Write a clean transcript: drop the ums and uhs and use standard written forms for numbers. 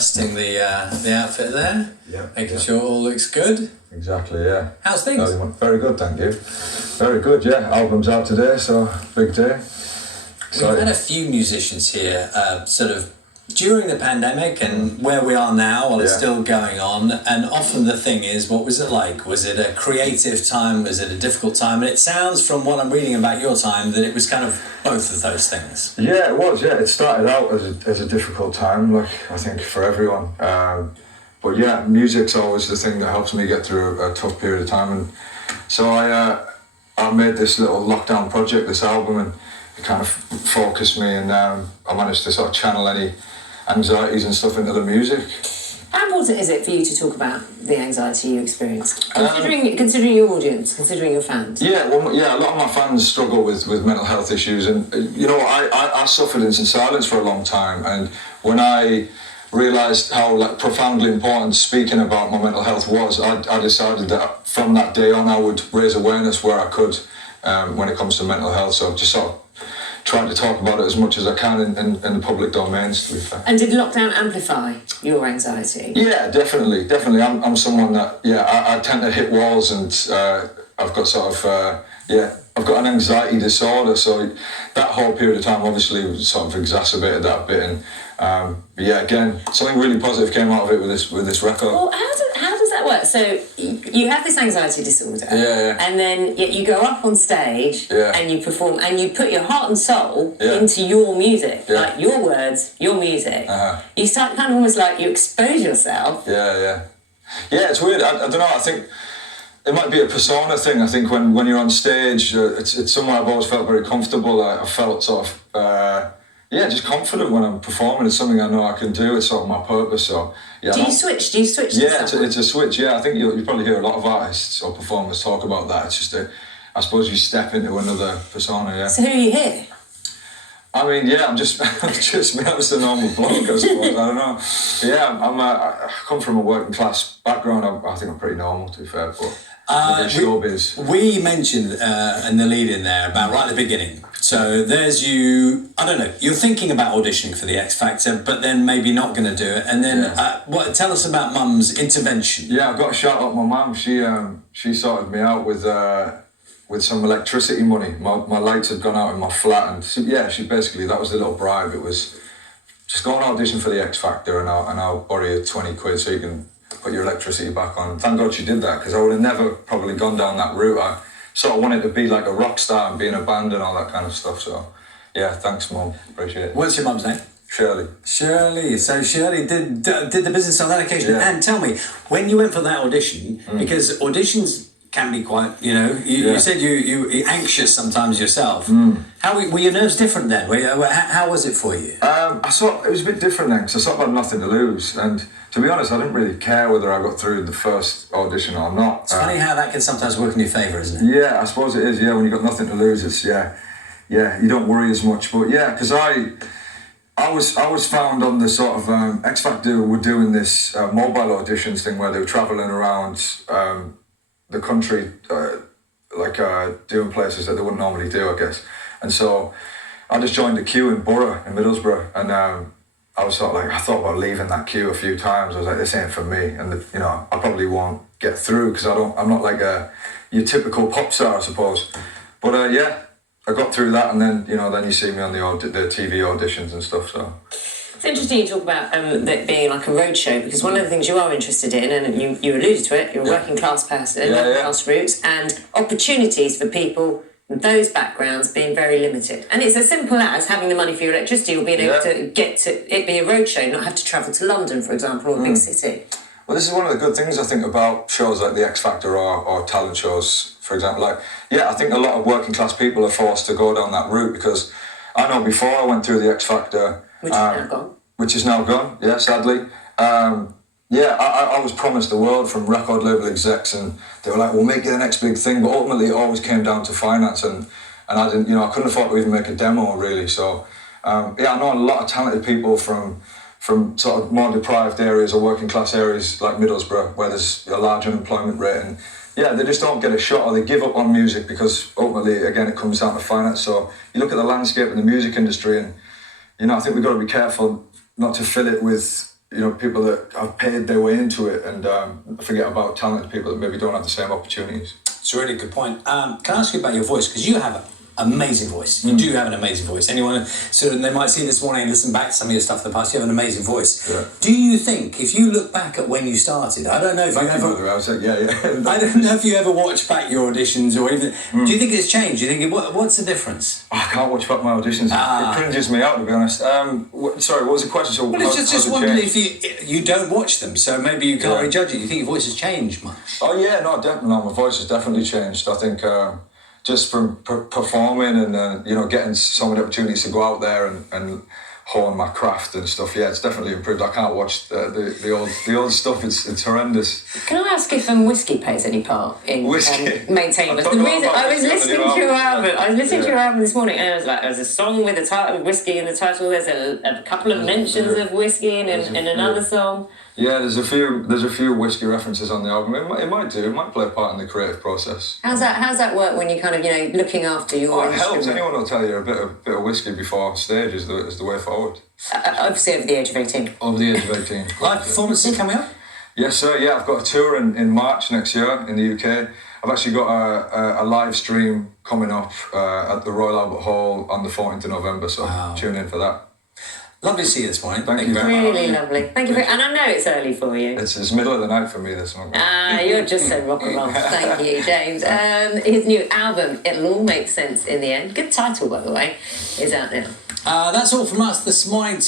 adjusting the outfit there. Yeah. Making sure it all looks good. Exactly, yeah. How's things? Very good, thank you. Very good, yeah. Album's out today, so big day. We've had a few musicians here, sort of during the pandemic and where we are now while it's still going on, and often the thing is, what was it like? Was it a creative time? Was it a difficult time? And it sounds from what I'm reading about your time that it was kind of both of those things. Yeah, it was, yeah. It started out as a difficult time, like I think for everyone. But yeah, music's always the thing that helps me get through a tough period of time. And so I made this little lockdown project, this album, and it kind of focused me, and I managed to sort of channel any anxieties and stuff into the music. How important is it for you to talk about the anxiety you experience? Considering your audience, considering your fans? Yeah, well, yeah, a lot of my fans struggle with mental health issues, and you know, I suffered in silence for a long time, and when I realised how profoundly important speaking about my mental health was, I decided that from that day on I would raise awareness where I could when it comes to mental health. So I've just sort of trying to talk about it as much as I can in the public domains, to be fair. And did lockdown amplify your anxiety? Yeah, definitely. I'm someone that, I tend to hit walls, and I've got sort of, I've got an anxiety disorder, so that whole period of time obviously sort of exacerbated that a bit, and but yeah, again, something really positive came out of it with this record. Well, how does that work? So you have this anxiety disorder, and then you go up on stage and you perform, and you put your heart and soul into your music, like your words, your music. You start kind of almost like you expose yourself. Yeah, it's weird. I don't know, I think it might be a persona thing. I think when you're on stage, it's somewhere I've always felt very comfortable. I felt sort of just confident when I'm performing. It's something I know I can do. It's sort of my purpose. So yeah. Do you switch? Yeah, it's a switch. Yeah, I think you probably hear a lot of artists or performers talk about that. It's just I suppose you step into another persona. Yeah. So who are you here? I mean, yeah, I'm just me. I'm just a normal bloke, I suppose. I don't know. Yeah, I come from a working class background. I think I'm pretty normal, to be fair, but. We mentioned in the lead in there about right at the beginning. So there's you, I don't know, you're thinking about auditioning for the X Factor, but then maybe not going to do it. And then tell us about Mum's intervention. Yeah, I've got to shout out my mum. She sorted me out with some electricity money. My lights had gone out in my flat, and she basically, that was the little bribe. It was just go and audition for the X Factor, and I'll borrow you 20 quid so you can put your electricity back on. Thank God she did that, because I would have never probably gone down that route. I sort of wanted to be like a rock star and be in a band and all that kind of stuff. So, yeah, thanks, Mum. Appreciate it. What's your mum's name? Shirley. Shirley. So Shirley did the business on that occasion. Yeah. And tell me, when you went for that audition, because auditions can be quite, you said you're anxious sometimes yourself. How were your nerves different then? How was it for you? It was a bit different then, because I sort of had nothing to lose, and to be honest, I didn't really care whether I got through the first audition or not. It's funny how that can sometimes work in your favour, isn't it? Yeah, I suppose it is. Yeah, when you've got nothing to lose, it's you don't worry as much. But yeah, because I was found on the sort of X Factor were doing this mobile auditions thing where they were travelling around the country, doing places that they wouldn't normally do, I guess. And so I just joined a queue in Borough, in Middlesbrough, and I was sort of like, I thought about leaving that queue a few times. I was like, this ain't for me, and I probably won't get through because I'm not like your typical pop star, I suppose. But I got through that, and then then you see me on the TV auditions and stuff. So it's interesting you talk about that being like a road show, because one of the things you are interested in, and you alluded to it, you're a working class person, working class roots, and opportunities for people. Those backgrounds being very limited. And it's as simple as having the money for your electricity, or being able to get to it be a roadshow, not have to travel to London, for example, or a big city. Well, this is one of the good things I think about shows like the X Factor or talent shows, for example. I think a lot of working class people are forced to go down that route, because I know before I went through the X Factor, which is now gone, yeah, sadly. I was promised the world from record label execs, and they were like, we'll make you the next big thing, but ultimately it always came down to finance, and I didn't, I couldn't afford to even make a demo, really. So, I know a lot of talented people from sort of more deprived areas or working class areas like Middlesbrough, where there's a large unemployment rate, and they just don't get a shot, or they give up on music because ultimately, again, it comes down to finance. So you look at the landscape in the music industry, and, I think we've got to be careful not to fill it with people that have paid their way into it, and forget about talented people that maybe don't have the same opportunities. It's a really good point. Can I ask you about your voice? Because you have an amazing voice. You do have an amazing voice. Anyone, so they might see this morning and listen back to some of your stuff in the past, you have an amazing voice. Yeah. Do you think, if you look back at when you started, I don't know if you ever... I don't know if you ever watched back your auditions or even... Do you think it's changed? Do you think, what's the difference? I can't watch back my auditions. It cringes me out, to be honest. Sorry, what was the question? So well, it's just wondering if you don't watch them, so maybe you can't really judge it. You think your voice has changed much? Oh yeah, no, definitely. No, my voice has definitely changed. I think just from performing and getting so many opportunities to go out there and hone my craft and stuff. Yeah, it's definitely improved. I can't watch the old stuff. It's horrendous. Can I ask if whiskey plays any part in maintaining? The reason I was listening to your album. I was listening to your album this morning, and I was like, there's a song with the title of whiskey in the title. There's a couple of mentions of whiskey in another song. Yeah, there's a few whiskey references on the album. It might play a part in the creative process. How's that work when you kind of looking after your? It helps. Anyone will tell you a bit of whiskey before stage is the way forward. Obviously over the age of 18. Over the age of 18. Live performances coming up? Yes, sir. Yeah, I've got a tour in March next year in the UK. I've actually got a live stream coming up at the Royal Albert Hall on the 14th of November. So tune in for that. Lovely to see you this morning. Thank you very much. Really lovely. Thank you and I know it's early for you. It's middle of the night for me this morning. You're just so rock and roll. Thank you, James. His new album, It'll All Make Sense in the End. Good title, by the way, is out now. That's all from us this morning.